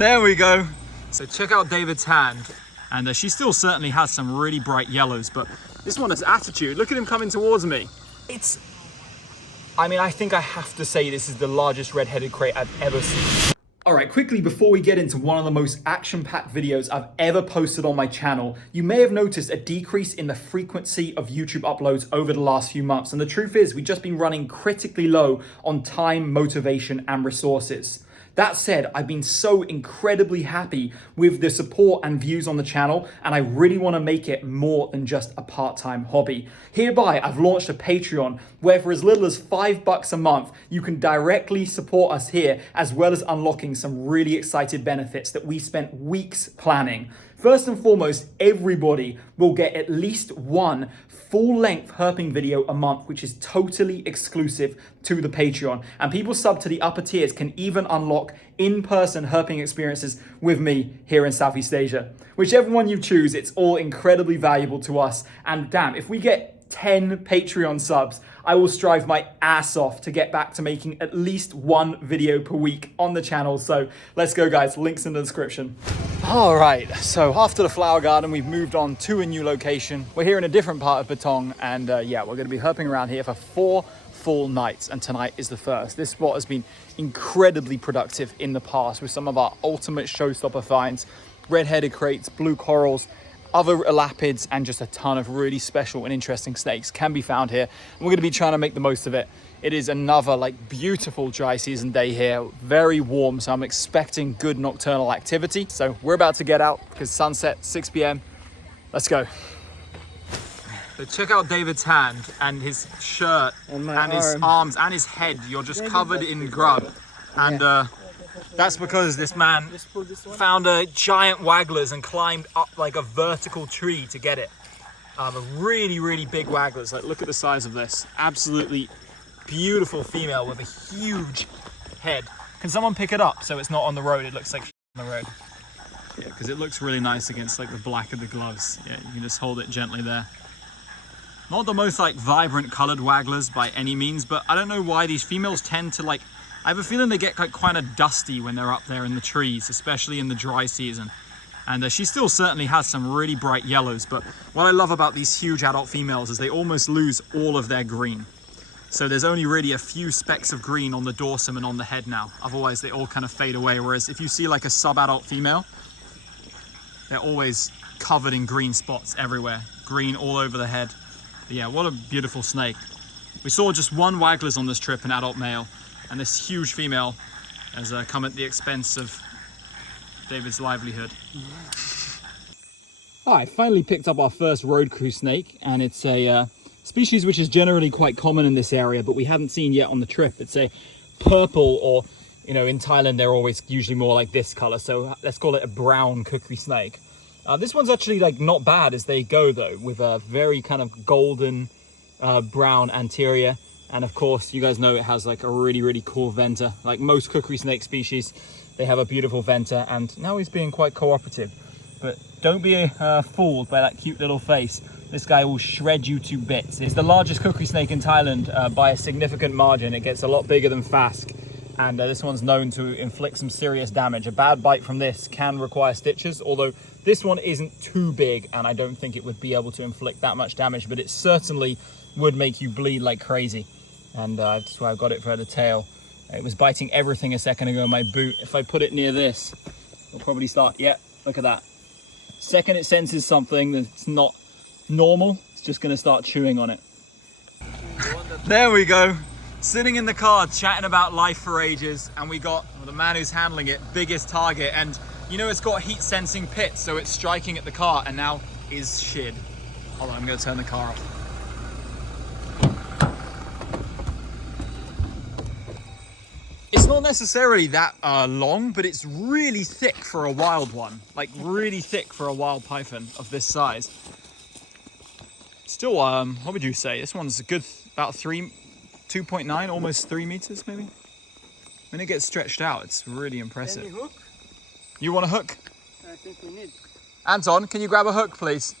There we go. So check out David's hand. And she still certainly has some really bright yellows, but this one has attitude. Look at him coming towards me. I think I have to say this is the largest red-headed crate I've ever seen. All right, quickly before we get into one of the most action-packed videos I've ever posted on my channel, you may have noticed a decrease in the frequency of YouTube uploads over the last few months. And the truth is, we've just been running critically low on time, motivation, and resources. That said, I've been so incredibly happy with the support and views on the channel, and I really want to make it more than just a part-time hobby. Hereby, I've launched a Patreon where for as little as $5 a month, you can directly support us here, as well as unlocking some really exciting benefits that we spent weeks planning. First and foremost, everybody will get at least one full-length herping video a month, which is totally exclusive to the Patreon. And people sub to the upper tiers can even unlock in-person herping experiences with me here in Southeast Asia. Whichever one you choose, it's all incredibly valuable to us. And damn, if we get 10 Patreon subs, I will strive my ass off to get back to making at least one video per week on the channel. So let's go, guys. Links in the description. All right, so after the flower garden, we've moved on to a new location. We're here in a different part of Patong, and yeah, we're going to be herping around here for 4 full nights, and tonight is the first. This spot has been incredibly productive in the past with some of our ultimate showstopper finds: red-headed crates, blue corals, other elapids, and just a ton of really special and interesting snakes can be found here. And we're going to be trying to make the most of it. It is another beautiful dry season day here, very warm, so I'm expecting good nocturnal activity. So we're about to get out because sunset, 6 p.m. Let's go. So check out David's hand and his shirt and his arms and his head. You're just covered in grub. And that's because this man found a giant wagglers and climbed up like a vertical tree to get it. A really, really big wagglers. Look at the size of this. Absolutely beautiful female with a huge head. Can someone pick it up so it's not on the road? It looks like on the road. Yeah, because it looks really nice against the black of the gloves. Yeah, you can just hold it gently there. Not the most vibrant colored wagglers by any means, but I don't know why these females tend to I have a feeling they get quite of dusty when they're up there in the trees, especially in the dry season. And she still certainly has some really bright yellows, but what I love about these huge adult females is they almost lose all of their green. So there's only really a few specks of green on the dorsum and on the head now. Otherwise they all kind of fade away. Whereas if you see a sub-adult female, they're always covered in green spots everywhere. Green all over the head. But yeah, what a beautiful snake. We saw just one wagglers on this trip, an adult male, and this huge female has come at the expense of David's livelihood. All right, finally picked up our first road crew snake, and it's a species which is generally quite common in this area, but we haven't seen yet on the trip. It's a purple, or in Thailand they're always usually more like this color, so let's call it a brown kukri snake. This one's actually not bad as they go though, with a very kind of golden brown anterior, and of course you guys know it has a really, really cool venter. Like most kukri snake species, they have a beautiful venter, and now he's being quite cooperative. But don't be fooled by that cute little face. This guy will shred you to bits. It's the largest kukri snake in Thailand by a significant margin. It gets a lot bigger than Fask, and this one's known to inflict some serious damage. A bad bite from this can require stitches, although this one isn't too big, and I don't think it would be able to inflict that much damage, but it certainly would make you bleed like crazy. And that's why I got it for the tail. It was biting everything a second ago in my boot. If I put it near this, it'll probably start, yeah, look at that. Second it senses something that's not normal, it's just gonna start chewing on it. There we go. Sitting in the car chatting about life for ages, and we got the man who's handling it, biggest target, and it's got heat sensing pits, so it's striking at the car and now is shid. Hold on, I'm gonna turn the car off. It's not necessarily that long, but it's really thick for a wild one. Really thick for a wild python of this size. Still, what would you say? This one's a good, about 2.9, almost 3 meters maybe. When it gets stretched out, it's really impressive. Any hook? You want a hook? I think we need. Anton, can you grab a hook, please?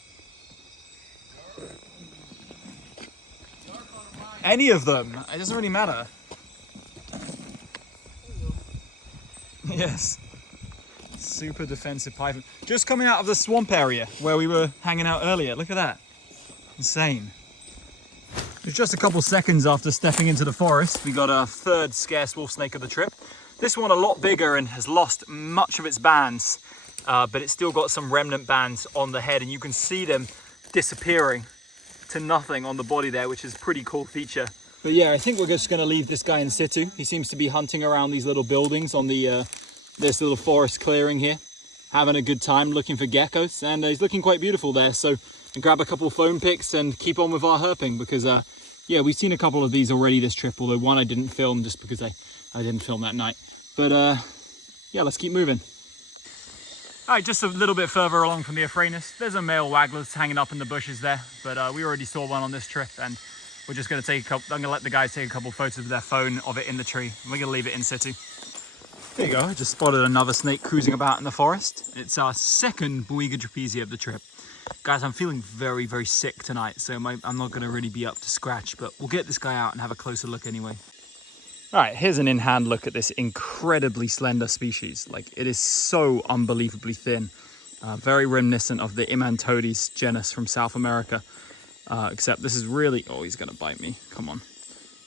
Any of them, it doesn't really matter. Yes. Super defensive python. Just coming out of the swamp area where we were hanging out earlier. Look at that. Insane. It was just a couple seconds after stepping into the forest. We got our third scarce wolf snake of the trip. This one a lot bigger and has lost much of its bands, but it's still got some remnant bands on the head, and you can see them disappearing to nothing on the body there, which is a pretty cool feature. But yeah, I think we're just going to leave this guy in situ. He seems to be hunting around these little buildings on the this little forest clearing here, having a good time looking for geckos, and he's looking quite beautiful there. So and grab a couple of phone pics and keep on with our herping, because yeah, we've seen a couple of these already this trip, although one I didn't film just because I didn't film that night. But yeah, let's keep moving. All right, just a little bit further along from the Ephraim, there's a male waggler hanging up in the bushes there, but we already saw one on this trip, and we're just going to take a couple, I'm going to let the guys take a couple photos with their phone of it in the tree, and we're going to leave it in situ. There you go, I just spotted another snake cruising about in the forest. It's our second Boiga trapezia of the trip. Guys, I'm feeling very, very sick tonight, so I'm not going to really be up to scratch, but we'll get this guy out and have a closer look anyway. All right, here's an in-hand look at this incredibly slender species. Like, it is so unbelievably thin. Very reminiscent of the Imantodes genus from South America, except this is really... Oh, he's going to bite me. Come on.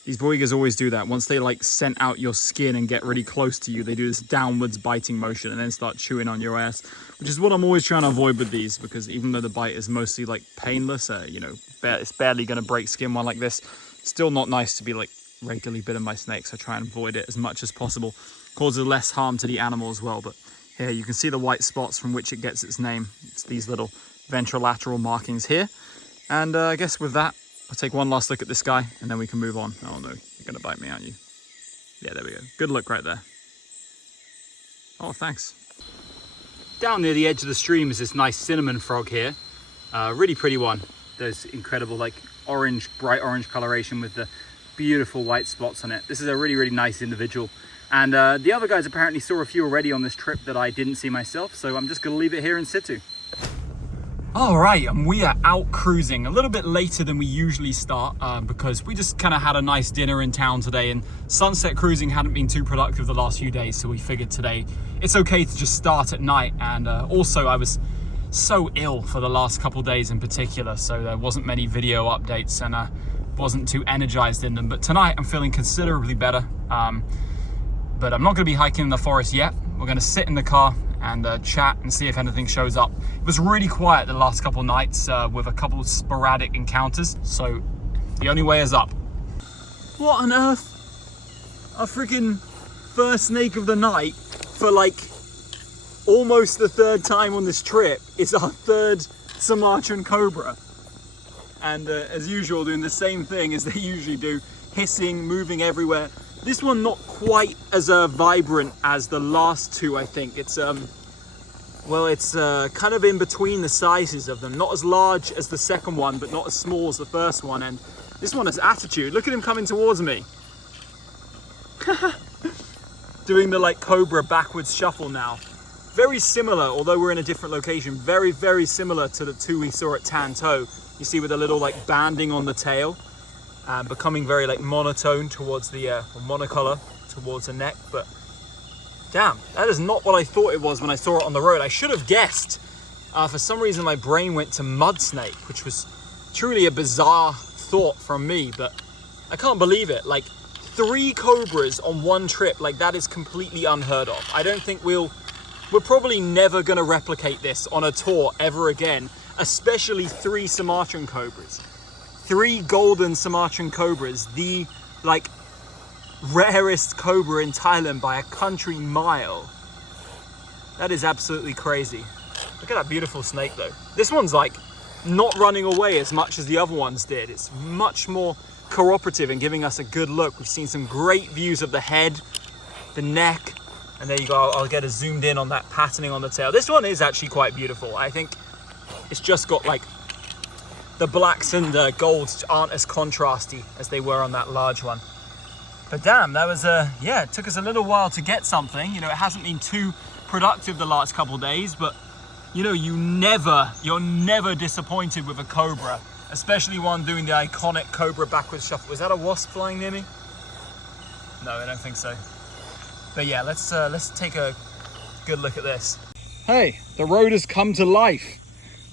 These boigas always do that. Once they like scent out your skin and get really close to you, they do this downwards biting motion and then start chewing on your ass, which is what I'm always trying to avoid with these, because even though the bite is mostly like painless, you know, it's barely going to break skin one like this, still not nice to be like regularly bitten by snakes. I try and avoid it as much as possible. Causes less harm to the animal as well. But here you can see the white spots from which it gets its name. It's these little ventrolateral markings here. And I guess with that, I'll take one last look at this guy and then we can move on. Oh no, you're gonna bite me, aren't you? Yeah, there we go. Good look right there. Oh, thanks. Down near the edge of the stream is this nice cinnamon frog here. Really pretty one. Those incredible like orange, bright orange coloration with the beautiful white spots on it. This is a really, really nice individual. And the other guys apparently saw a few already on this trip that I didn't see myself, so I'm just gonna leave it here in situ. All right, and we are out cruising a little bit later than we usually start because we just kind of had a nice dinner in town today, and sunset cruising hadn't been too productive the last few days, so we figured today it's okay to just start at night. And also I was so ill for the last couple of days in particular, so there wasn't many video updates and I wasn't too energized in them. But tonight I'm feeling considerably better, but I'm not going to be hiking in the forest yet. We're going to sit in the car and chat and see if anything shows up. It was really quiet the last couple nights with a couple of sporadic encounters, so the only way is up. What on earth? A freaking first snake of the night for like almost the third time on this trip is our third Sumatran cobra. And as usual, doing the same thing as they usually do, hissing, moving everywhere. This one not quite as vibrant as the last two, I think. It's well, it's kind of in between the sizes of them. Not as large as the second one, but not as small as the first one. And this one has attitude. Look at him coming towards me. Doing the like cobra backwards shuffle now. Very similar, although we're in a different location. Very, very similar to the two we saw at Tanto. You see with a little like banding on the tail. Becoming very like monotone towards the monocolor towards the neck, but damn, that is not what I thought it was when I saw it on the road. I should have guessed. For some reason my brain went to mud snake, which was truly a bizarre thought from me, but I can't believe it. Like 3 cobras on one trip, like that is completely unheard of. I don't think we're probably never gonna replicate this on a tour ever again, especially 3 Sumatran cobras. 3 golden Sumatran cobras, the like rarest cobra in Thailand by a country mile. That is absolutely crazy. Look at that beautiful snake though. This one's like not running away as much as the other ones did. It's much more cooperative and giving us a good look. We've seen some great views of the head, the neck, and there you go. I'll get a zoomed in on that patterning on the tail. This one is actually quite beautiful. I think it's just got like the blacks and golds aren't as contrasty as they were on that large one. But damn, that was yeah, it took us a little while to get something. You know, it hasn't been too productive the last couple days, but you know, you're never disappointed with a cobra, especially one doing the iconic cobra backwards shuffle. Was that a wasp flying near me? No, I don't think so. But yeah, let's take a Good look at this. Hey, the road has come to life.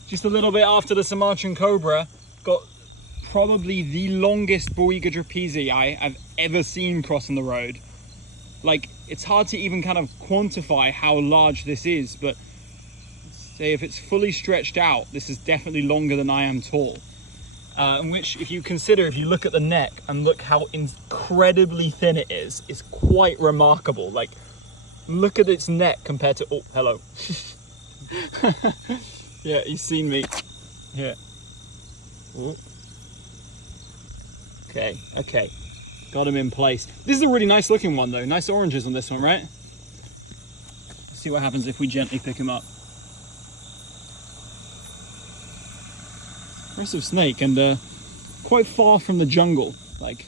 Just a little bit after the Sumatran cobra, got probably the longest Boiga trapezi I've ever seen crossing the road. Like, it's hard to even kind of quantify how large this is, but say if it's fully stretched out, this is definitely longer than I am tall. In which, if you consider, if you look at the neck and look how incredibly thin it is quite remarkable. Like, look at its neck compared to, oh, hello. Yeah, he's seen me. Here. Ooh. Okay. Got him in place. This is a really nice looking one though. Nice oranges on this one, right? Let's see what happens if we gently pick him up. Impressive snake, and quite far from the jungle. Like,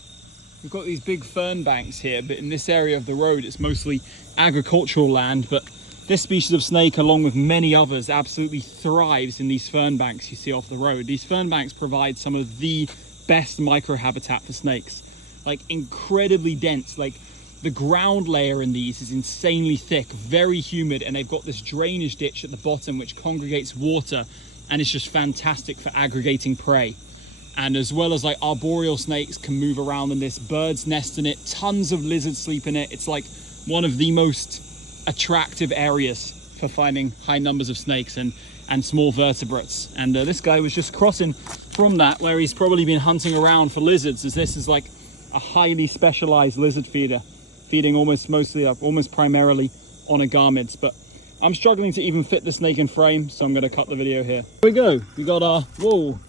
we've got these big fern banks here, but in this area of the road it's mostly agricultural land. But this species of snake, along with many others, absolutely thrives in these fern banks you see off the road. These fern banks provide some of the best microhabitat for snakes. Like, incredibly dense. Like, the ground layer in these is insanely thick, very humid, and they've got this drainage ditch at the bottom which congregates water, and it's just fantastic for aggregating prey. And as well as, like, arboreal snakes can move around in this, birds nest in it, tons of lizards sleep in it. It's like one of the most attractive areas for finding high numbers of snakes and small vertebrates. And this guy was just crossing from that, where he's probably been hunting around for lizards, as this is like a highly specialized lizard feeder, feeding almost primarily on agamids. But I'm struggling to even fit the snake in frame, so I'm going to cut the video here. Here we go. We got our, whoa,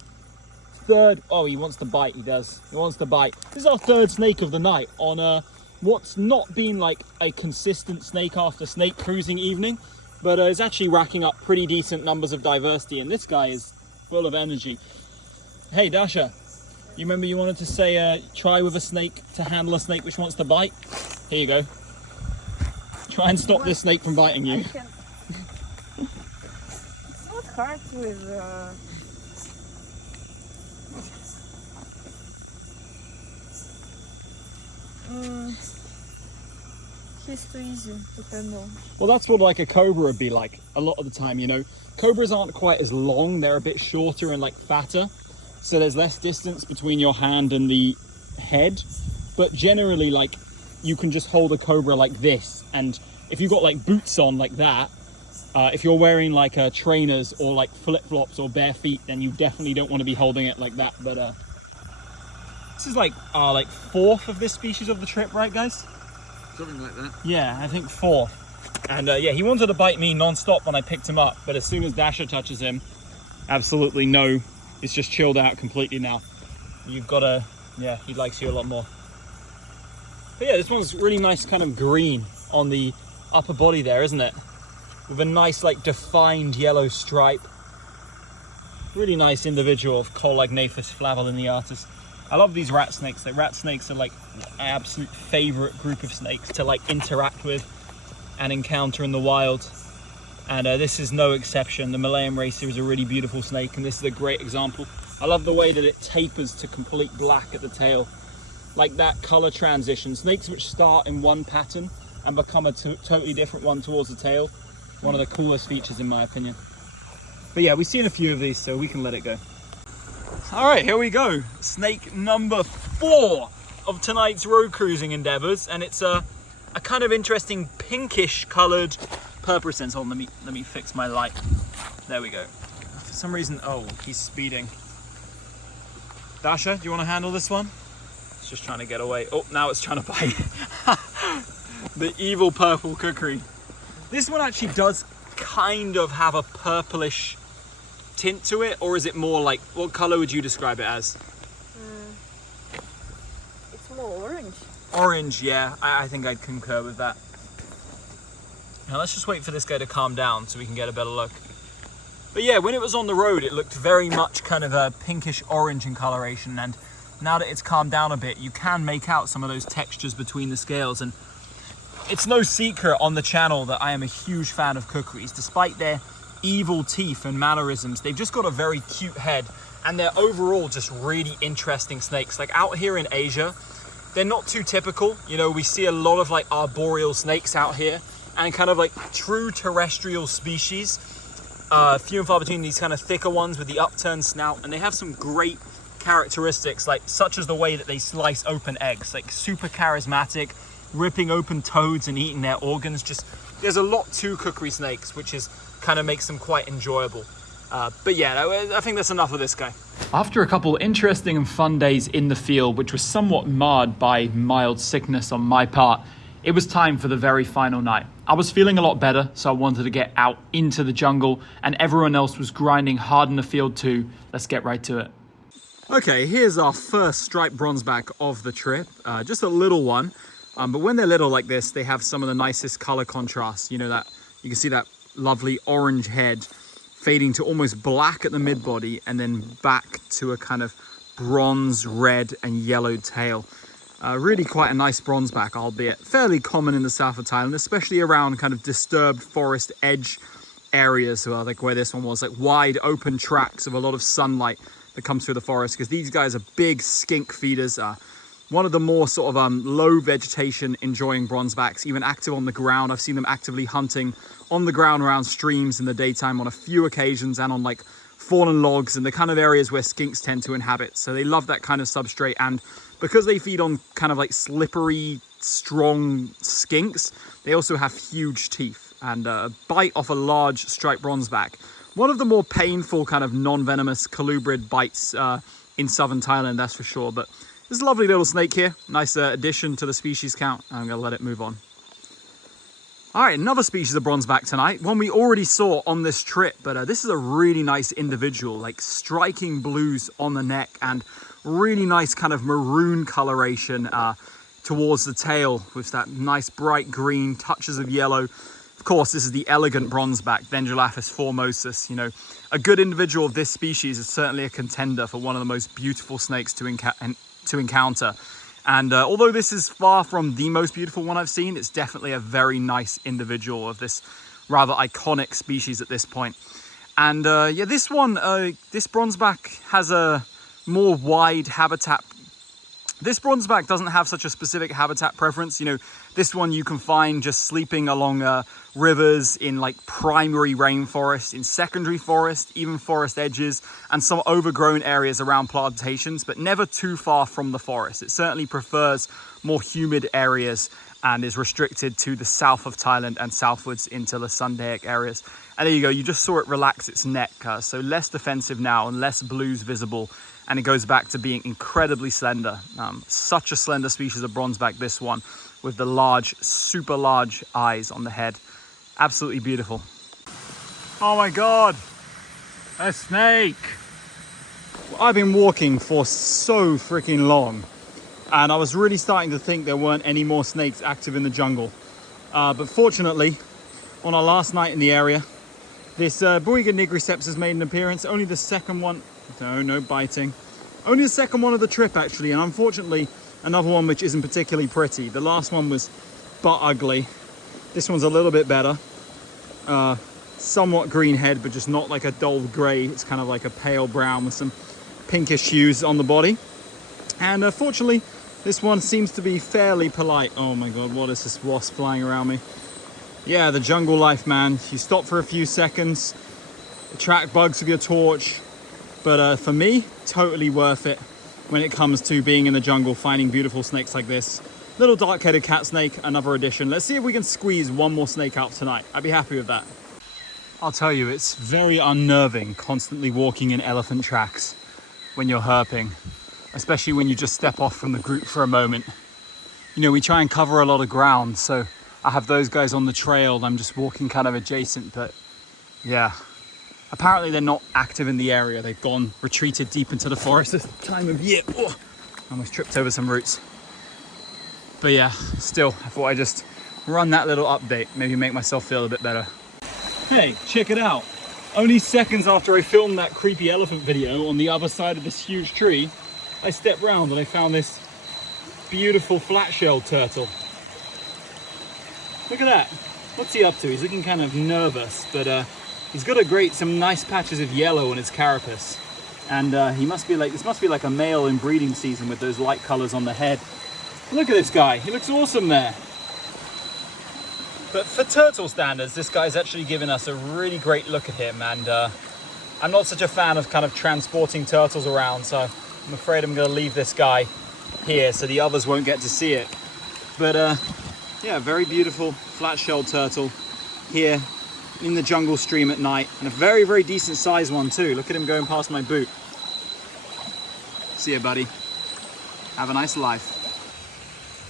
third, oh, he wants to bite. He does. He wants to bite. This is our third snake of the night on what's not been like a consistent snake after snake cruising evening, but it's actually racking up pretty decent numbers of diversity, and this guy is full of energy. Hey Dasha, you remember you wanted to say try with a snake to handle a snake which wants to bite? Here you go. Try and stop this snake from biting you. It's not hard with he's too easy to handle. Well, that's what like a cobra would be like a lot of the time, you know. Cobras aren't quite as long, they're a bit shorter and like fatter, so there's less distance between your hand and the head. But generally, like, you can just hold a cobra like this, and if you've got like boots on like that, if you're wearing like trainers or like flip-flops or bare feet, then you definitely don't want to be holding it like that. But this is like fourth of this species of the trip, right guys? Something like that. Yeah, I think fourth. And yeah, he wanted to bite me non-stop when I picked him up, but as soon as Dasha touches him, absolutely no. It's just chilled out completely now. You've got to, yeah, he likes you a lot more. But yeah, this one's really nice kind of green on the upper body there, isn't it? With a nice like defined yellow stripe. Really nice individual of Colagnathes flavellineatus. I love these rat snakes. Like, rat snakes are like my absolute favorite group of snakes to like interact with and encounter in the wild. And this is no exception. The Memoriam racer is a really beautiful snake, and this is a great example. I love the way that it tapers to complete black at the tail. Like that color transition. Snakes which start in one pattern and become a totally different one towards the tail. One of the coolest features in my opinion. But yeah, we've seen a few of these, so we can let it go. All right, here we go. Snake number 4 of tonight's road cruising endeavors, and it's a kind of interesting pinkish colored purpurescence. Hold on, let me fix my light. There we go. For some reason, oh, he's speeding. Dasha, do you want to handle this one? It's just trying to get away. Oh, now it's trying to bite. The evil purple kukri. This one actually does kind of have a purplish tint to it, or is it more like, what color would you describe it as? It's more orange. Orange, yeah, I think I'd concur with that. Now let's just wait for this guy to calm down so we can get a better look. But yeah, when it was on the road, it looked very much kind of a pinkish orange in coloration, and now that it's calmed down a bit, you can make out some of those textures between the scales. And it's no secret on the channel that I am a huge fan of kukris. Despite their evil teeth and mannerisms, they've just got a very cute head, and they're overall just really interesting snakes. Like out here in Asia, they're not too typical. You know, we see a lot of like arboreal snakes out here, and kind of like true terrestrial species. Few and far between these kind of thicker ones with the upturned snout, and they have some great characteristics, like such as the way that they slice open eggs, like super charismatic, ripping open toads and eating their organs. Just there's a lot to cookery snakes, which is kind of makes them quite enjoyable. But yeah, I think that's enough of this guy. After a couple interesting and fun days in the field, which was somewhat marred by mild sickness on my part, it was time for the very final night. I was feeling a lot better, so I wanted to get out into the jungle, and everyone else was grinding hard in the field too. Let's get right to it. Okay, here's our first striped bronzeback of the trip. Just a little one, but when they're little like this, they have some of the nicest color contrast. You know, that you can see that lovely orange head fading to almost black at the mid-body and then back to a kind of bronze, red and yellow tail. Really quite a nice bronzeback, albeit fairly common in the south of Thailand, especially around kind of disturbed forest edge areas, like where this one was, like wide open tracts of a lot of sunlight that comes through the forest, because these guys are big skink feeders. One of the more sort of low vegetation enjoying bronzebacks, even active on the ground. I've seen them actively hunting on the ground around streams in the daytime on a few occasions, and on like fallen logs and the kind of areas where skinks tend to inhabit. So they love that kind of substrate, and because they feed on kind of like slippery, strong skinks, they also have huge teeth and bite off a large striped bronzeback. One of the more painful kind of non-venomous colubrid bites in southern Thailand, that's for sure. But this lovely little snake here, nice addition to the species count. I'm gonna let it move on. All right, another species of bronzeback tonight, one we already saw on this trip, but this is a really nice individual, like striking blues on the neck and really nice kind of maroon coloration towards the tail with that nice bright green, touches of yellow. Of course, this is the elegant bronzeback, Dendrolaphis formosus. You know, a good individual of this species is certainly a contender for one of the most beautiful snakes to encounter. And although this is far from the most beautiful one I've seen, it's definitely a very nice individual of this rather iconic species at this point. And yeah, this one, this bronzeback has a more wide habitat. This bronzeback doesn't have such a specific habitat preference. You know, this one you can find just sleeping along rivers, in like primary rainforest, in secondary forest, even forest edges, and some overgrown areas around plantations, but never too far from the forest. It certainly prefers more humid areas and is restricted to the south of Thailand and southwards into the Sundaic areas. And there you go, you just saw it relax its neck, so less defensive now and less blues visible, and it goes back to being incredibly slender. Such a slender species of bronzeback, this one, with the large, super large eyes on the head. Absolutely beautiful. Oh my God, a snake. I've been walking for so freaking long, and I was really starting to think there weren't any more snakes active in the jungle. But fortunately, on our last night in the area, this Boiga nigriceps has made an appearance. Only the second one. No biting. Only the second one of the trip, actually, and unfortunately another one which isn't particularly pretty. The last one was but ugly. This one's a little bit better. Somewhat green head, but just not like a dull grey. It's kind of like a pale brown with some pinkish hues on the body. And fortunately, this one seems to be fairly polite. Oh my God, what is this wasp flying around me? Yeah, the jungle life, man. You stop for a few seconds, attract bugs with your torch. But for me, totally worth it when it comes to being in the jungle, finding beautiful snakes like this. Little dark-headed cat snake, another addition. Let's see if we can squeeze one more snake out tonight. I'd be happy with that. I'll tell you, it's very unnerving constantly walking in elephant tracks when you're herping, especially when you just step off from the group for a moment. You know, we try and cover a lot of ground, so I have those guys on the trail. I'm just walking kind of adjacent, but yeah. Apparently they're not active in the area. They've retreated deep into the forest this time of year. Oh, almost tripped over some roots. But yeah, still, I thought I'd just run that little update, maybe make myself feel a bit better. Hey, check it out. Only seconds after I filmed that creepy elephant video on the other side of this huge tree, I stepped round and I found this beautiful flat-shelled turtle. Look at that. What's he up to? He's looking kind of nervous, but he's got some nice patches of yellow on his carapace. And this must be like a male in breeding season with those light colors on the head. Look at this guy, he looks awesome there. But for turtle standards, this guy's actually given us a really great look at him, and I'm not such a fan of kind of transporting turtles around, so I'm afraid I'm going to leave this guy here so the others won't get to see it. But yeah, very beautiful flat-shelled turtle here in the jungle stream at night, and a very, very decent sized one too. Look at him going past my boot. See ya, buddy. Have a nice life.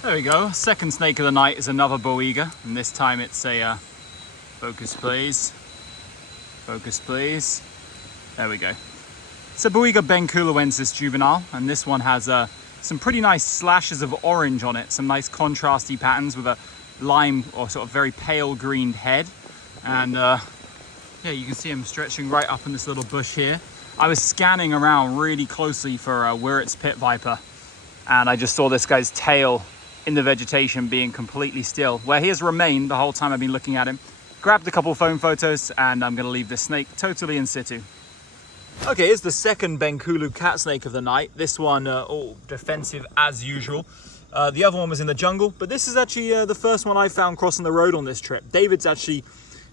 There we go. Second snake of the night is another boiga, and this time it's a focus please. Focus please. There we go. It's a boiga benculoensis juvenile, and this one has some pretty nice slashes of orange on it, some nice contrasty patterns with a lime or sort of very pale green head. And yeah, you can see him stretching right up in this little bush here. I was scanning around really closely for Wirrett's pit viper, and I just saw this guy's tail in the vegetation being completely still, where he has remained the whole time I've been looking at him. Grabbed a couple phone photos, and I'm going to leave this snake totally in situ. Okay, here's the second Bengkulu cat snake of the night. This one all defensive as usual. The other one was in the jungle, but this is actually the first one I found crossing the road on this trip. David's actually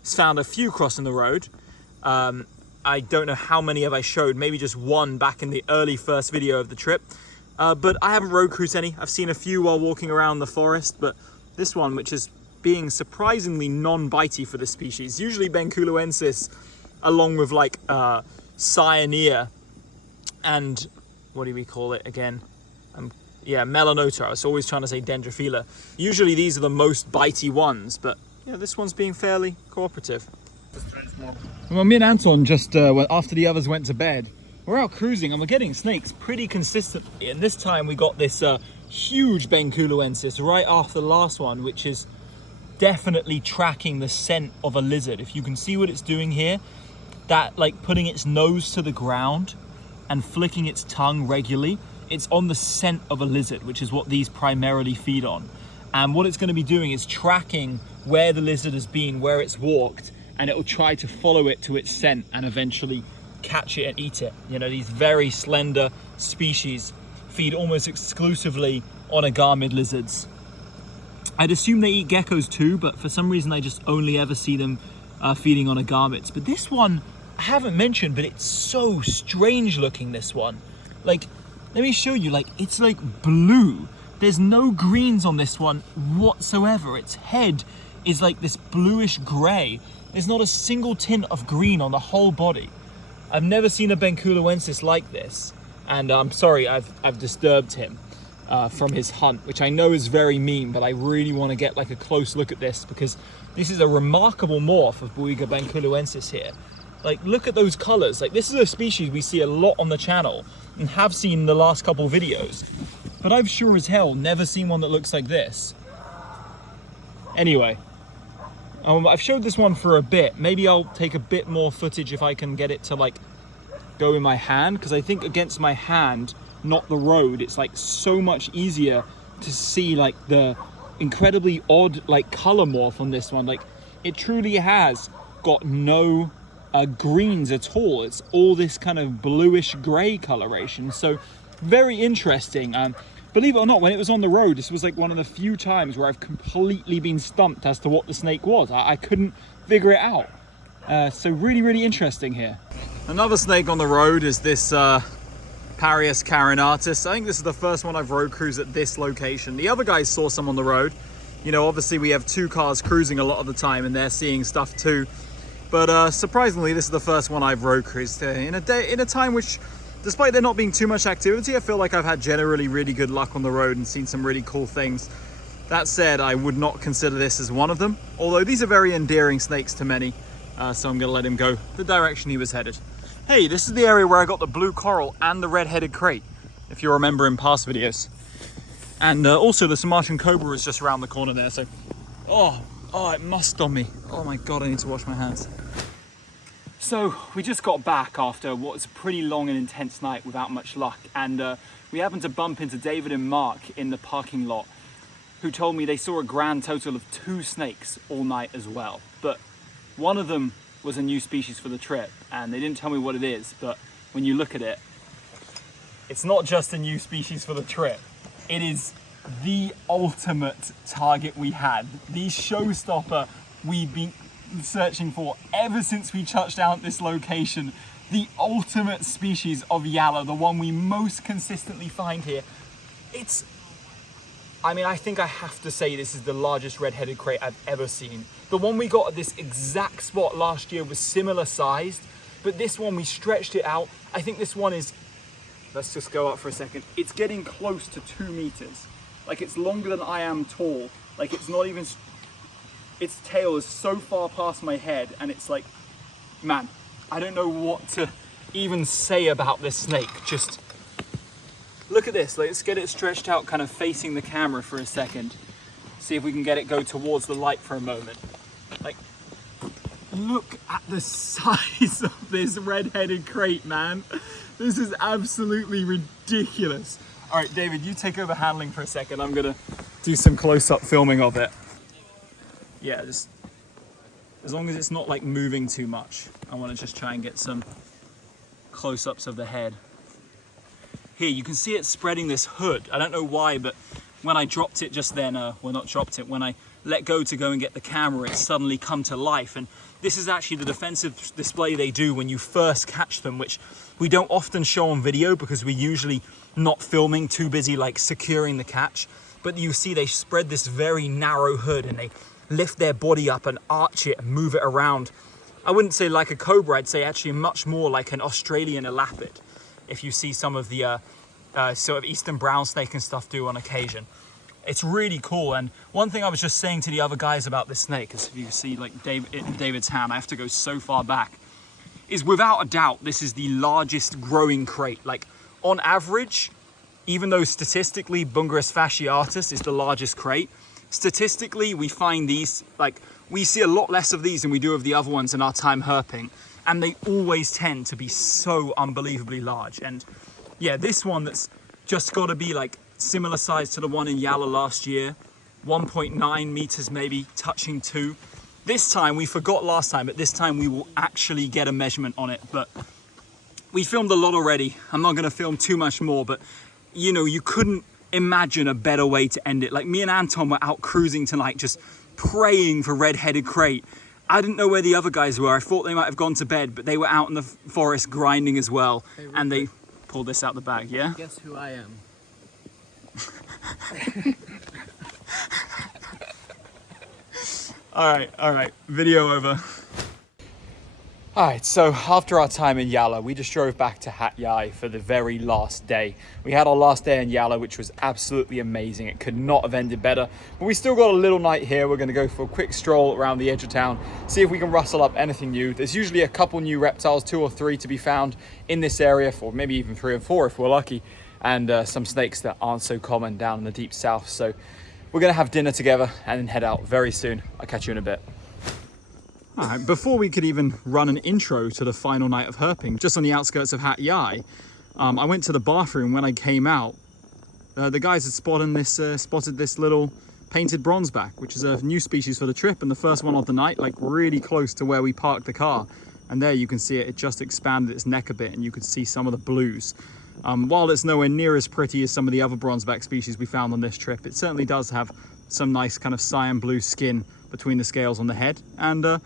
found a few crossing the road. I don't know how many have I showed, maybe just one back in the early first video of the trip. But I haven't road cruised any. I've seen a few while walking around the forest, but this one, which is being surprisingly non-bitey for this species. Usually Benculoensis, along with like Cyanea and what do we call it again? Yeah, Melanota. I was always trying to say Dendrophila. Usually these are the most bitey ones, but yeah, this one's being fairly cooperative. Well, me and Anton just, after the others went to bed, we're out cruising and we're getting snakes pretty consistently. And this time we got this huge Benculoensis right after the last one, which is definitely tracking the scent of a lizard. If you can see what it's doing here, that like putting its nose to the ground and flicking its tongue regularly, it's on the scent of a lizard, which is what these primarily feed on. And what it's going to be doing is tracking where the lizard has been, where it's walked, and it will try to follow it to its scent and eventually catch it and eat it. You know, these very slender species feed almost exclusively on agamid lizards. I'd assume they eat geckos too, but for some reason I just only ever see them feeding on agamids. But this one I haven't mentioned, but it's so strange looking, this one. Like, let me show you, like, it's like blue. There's no greens on this one whatsoever. Its head is like this bluish gray. There's not a single tint of green on the whole body. I've never seen a Benculoensis like this, and I'm sorry I've disturbed him from his hunt, which I know is very mean, but I really want to get like a close look at this because this is a remarkable morph of Boiga Benculoensis here. Like, look at those colors. Like, this is a species we see a lot on the channel and have seen in the last couple videos, but I've sure as hell never seen one that looks like this. Anyway, I've showed this one for a bit. Maybe I'll take a bit more footage if I can get it to like go in my hand, because I think against my hand, not the road, it's like so much easier to see like the incredibly odd like color morph on this one. Like, it truly has got no greens at all. It's all this kind of bluish gray coloration. So very interesting. Believe it or not, when it was on the road, this was like one of the few times where I've completely been stumped as to what the snake was. I couldn't figure it out. So really, really interesting here. Another snake on the road is this Parius carinatus. I think this is the first one I've road cruised at this location. The other guys saw some on the road. You know, obviously we have two cars cruising a lot of the time and they're seeing stuff too. But surprisingly, this is the first one I've road cruised in a time which, despite there not being too much activity, I feel like I've had generally really good luck on the road and seen some really cool things. That said, I would not consider this as one of them, although these are very endearing snakes to many, so I'm going to let him go the direction he was headed. Hey, this is the area where I got the blue coral and the red-headed crate, if you remember in past videos. And also the Sumatran cobra is just around the corner there, so... Oh, it musked on me. Oh my god, I need to wash my hands. So we just got back after what was a pretty long and intense night without much luck, and we happened to bump into David and Mark in the parking lot, who told me they saw a grand total of 2 snakes all night as well. But one of them was a new species for the trip, and they didn't tell me what it is, but when you look at it, it's not just a new species for the trip. It is the ultimate target we had, the showstopper we've been searching for ever since we touched down at this location, the ultimate species of Yalla, the one we most consistently find here. I think I have to say this is the largest red-headed crate I've ever seen. The one we got at this exact spot last year was similar sized, but this one we stretched it out. I think this one is, let's just go up for a second. It's getting close to 2 meters. Like, it's longer than I am tall. Like, it's not even, its tail is so far past my head, and it's like, man, I don't know what to even say about this snake. Just look at this. Let's get it stretched out, kind of facing the camera for a second. See if we can get it go towards the light for a moment. Like, look at the size of this red-headed crate, man. This is absolutely ridiculous. All right, David, you take over handling for a second. I'm gonna do some close-up filming of it. Yeah, just as long as it's not like moving too much. I want to just try and get some close-ups of the head. Here, you can see it spreading this hood. I don't know why, but when I dropped it just then, well, not dropped it, when I let go to go and get the camera, it suddenly come to life. And this is actually the defensive display they do when you first catch them, which we don't often show on video because we're usually not filming, too busy like securing the catch. But you see they spread this very narrow hood and they lift their body up and arch it and move it around. I wouldn't say like a cobra, I'd say actually much more like an Australian elapid. If you see some of the sort of eastern brown snake and stuff do on occasion. It's really cool. And one thing I was just saying to the other guys about this snake, is if you see like David's hand, I have to go so far back, is without a doubt, this is the largest growing crate. Like on average, even though statistically Bungarus fasciatus is the largest crate, statistically we find these, like we see a lot less of these than we do of the other ones in our time herping. And they always tend to be so unbelievably large. And yeah, this one that's just got to be like similar size to the one in Yalla last year, 1.9 meters maybe, touching 2. This time, we forgot last time, but this time we will actually get a measurement on it. But we filmed a lot already. I'm not going to film too much more, but you know, you couldn't imagine a better way to end it. Like me and Anton were out cruising tonight, just praying for red-headed crate. I didn't know where the other guys were. I thought they might have gone to bed, but they were out in the forest grinding as well. Hey, and they pulled this out the bag, yeah? Guess who I am? All right, video over. All right, so after our time in Yalla, we just drove back to Hat Yai for the very last day. We had our last day in Yalla, which was absolutely amazing. It could not have ended better, but we still got a little night here. We're gonna go for a quick stroll around the edge of town, see if we can rustle up anything new. There's usually a couple new reptiles, 2 or 3 to be found in this area, or maybe even 3 or 4 if we're lucky, and some snakes that aren't so common down in the deep south. So we're gonna have dinner together and then head out very soon. I'll catch you in a bit. All right, before we could even run an intro to the final night of herping, just on the outskirts of Hat Yai, I went to the bathroom. When I came out, the guys had spotted this little painted bronzeback, which is a new species for the trip and the first one of the night, like really close to where we parked the car. And there you can see it just expanded its neck a bit and you could see some of the blues. While it's nowhere near as pretty as some of the other bronzeback species we found on this trip, it certainly does have some nice kind of cyan blue skin between the scales on the head. And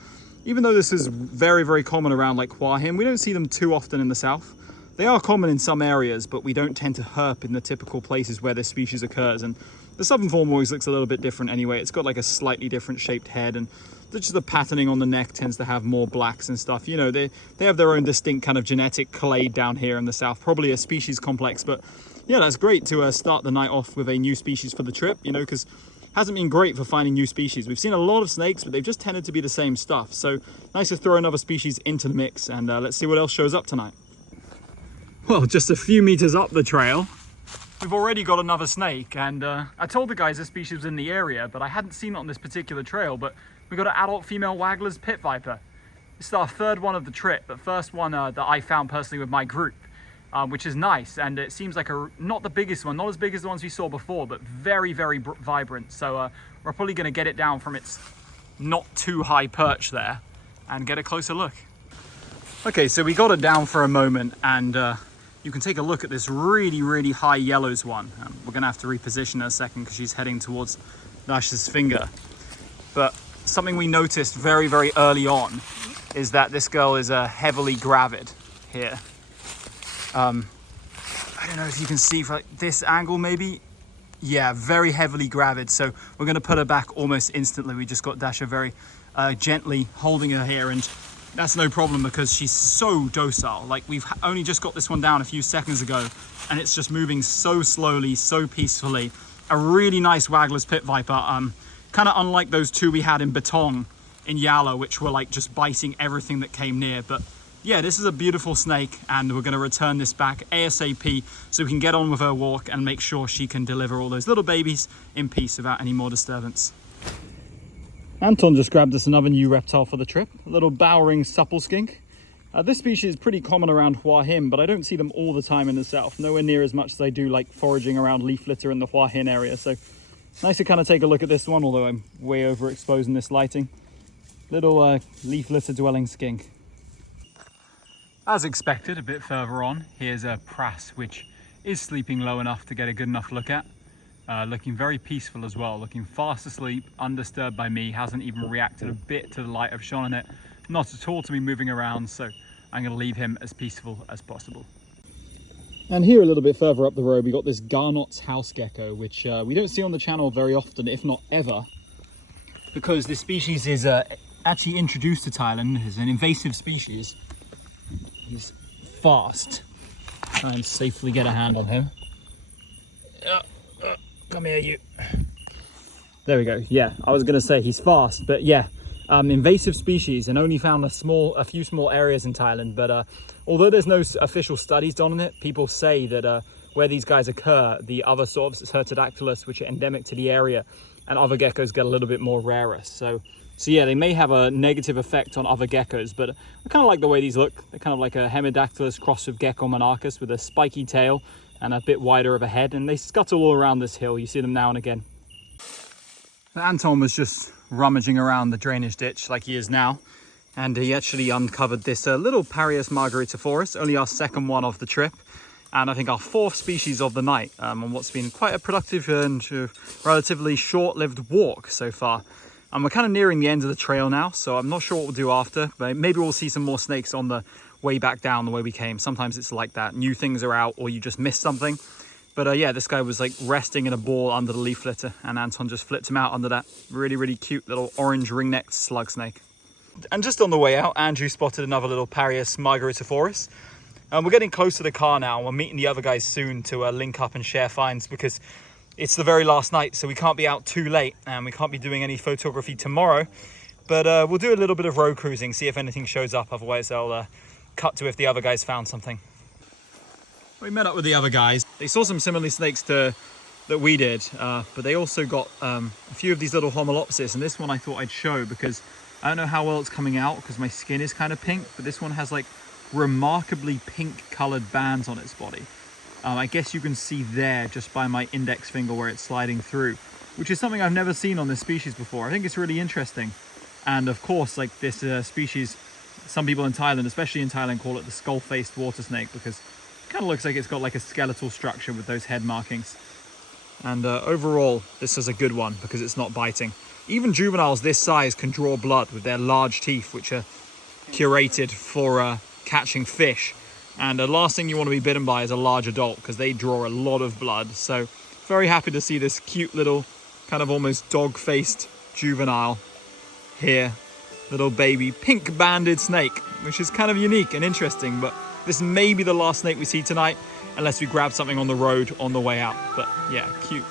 even though this is very, very common around like Huahine, we don't see them too often in the south. They are common in some areas, but we don't tend to herp in the typical places where this species occurs. And the southern form always looks a little bit different anyway. It's got like a slightly different shaped head, and just the patterning on the neck tends to have more blacks and stuff. You know, they have their own distinct kind of genetic clade down here in the south, probably a species complex. But yeah, that's great to start the night off with a new species for the trip, you know, because hasn't been great for finding new species. We've seen a lot of snakes, but they've just tended to be the same stuff. So nice to throw another species into the mix, and let's see what else shows up tonight. Well, just a few meters up the trail, we've already got another snake, and I told the guys this species was in the area, but I hadn't seen it on this particular trail. But we got an adult female Waggler's pit viper. This is our 3rd one of the trip, but first one that I found personally with my group. Which is nice, and it seems like not the biggest one, not as big as the ones we saw before, but very, very vibrant. So we're probably going to get it down from its not too high perch there and get a closer look. Okay, so we got it down for a moment, and you can take a look at this really, really high yellows one. We're gonna have to reposition in a second because she's heading towards Dash's finger. But something we noticed very, very early on is that this girl is heavily gravid here. I don't know if you can see from this angle maybe. Yeah, very heavily gravid. So we're gonna put her back almost instantly. We just got Dasha very gently holding her here, and that's no problem because she's so docile. Like, we've only just got this one down a few seconds ago and it's just moving so slowly, so peacefully. A really nice Waggler's Pit Viper, kind of unlike those two we had in Baton in Yala, which were like just biting everything that came near. But yeah, this is a beautiful snake, and we're going to return this back ASAP so we can get on with her walk and make sure she can deliver all those little babies in peace without any more disturbance. Anton just grabbed us another new reptile for the trip, a little bowering supple skink. This species is pretty common around Hua Hin, but I don't see them all the time in the south, nowhere near as much as I do like foraging around leaf litter in the Hua Hin area. So nice to kind of take a look at this one, although I'm way overexposed in this lighting. Little leaf litter dwelling skink. As expected, a bit further on, here's a prass, which is sleeping low enough to get a good enough look at. Looking very peaceful as well, looking fast asleep, undisturbed by me, hasn't even reacted a bit to the light I've shone on it, not at all to me moving around, so I'm going to leave him as peaceful as possible. And here a little bit further up the road we got this Garnot's house gecko, which we don't see on the channel very often, if not ever, because this species is actually introduced to Thailand as an invasive species. He's fast. Try and safely get a hand on him. Come here, you. There we go. Yeah, I was gonna say he's fast, but yeah, invasive species, and only found a few small areas in Thailand. But although there's no official studies done on it, people say that where these guys occur, the other sorts, Hertodactylus, which are endemic to the area, and other geckos get a little bit more rarer. So yeah, they may have a negative effect on other geckos, but I kind of like the way these look. They're kind of like a Hemidactylus crossed with Gecko monarchus with a spiky tail and a bit wider of a head, and they scuttle all around this hill. You see them now and again. Anton was just rummaging around the drainage ditch like he is now, and he actually uncovered this little Parius margaritiforus, only our second one of the trip, and I think our fourth species of the night, on what's been quite a productive and relatively short-lived walk so far. And we're kind of nearing the end of the trail now, so I'm not sure what we'll do after, but maybe we'll see some more snakes on the way back down the way we came. Sometimes it's like that, new things are out or you just missed something. But yeah, this guy was like resting in a ball under the leaf litter, and Anton just flipped him out under that really, really cute little orange ring-necked slug snake. And just on the way out, Andrew spotted another little Parius margaritiforus. We're getting close to the car now, and we're meeting the other guys soon to link up and share finds, because it's the very last night, so we can't be out too late, and we can't be doing any photography tomorrow. But we'll do a little bit of road cruising, see if anything shows up. Otherwise, I'll cut to if the other guys found something. We met up with the other guys. They saw some similar snakes that we did, but they also got a few of these little Homolopsis, and this one I thought I'd show because I don't know how well it's coming out because my skin is kind of pink, but this one has like remarkably pink colored bands on its body. I guess you can see there just by my index finger where it's sliding through, which is something I've never seen on this species before. I think it's really interesting. And of course, like this species, some people in Thailand, especially in Thailand, call it the skull-faced water snake because it kind of looks like it's got like a skeletal structure with those head markings. And overall, this is a good one because it's not biting. Even juveniles this size can draw blood with their large teeth, which are curated for catching fish. And the last thing you want to be bitten by is a large adult because they draw a lot of blood. So very happy to see this cute little kind of almost dog-faced juvenile here. Little baby pink banded snake, which is kind of unique and interesting. But this may be the last snake we see tonight unless we grab something on the road on the way out. But yeah, cute.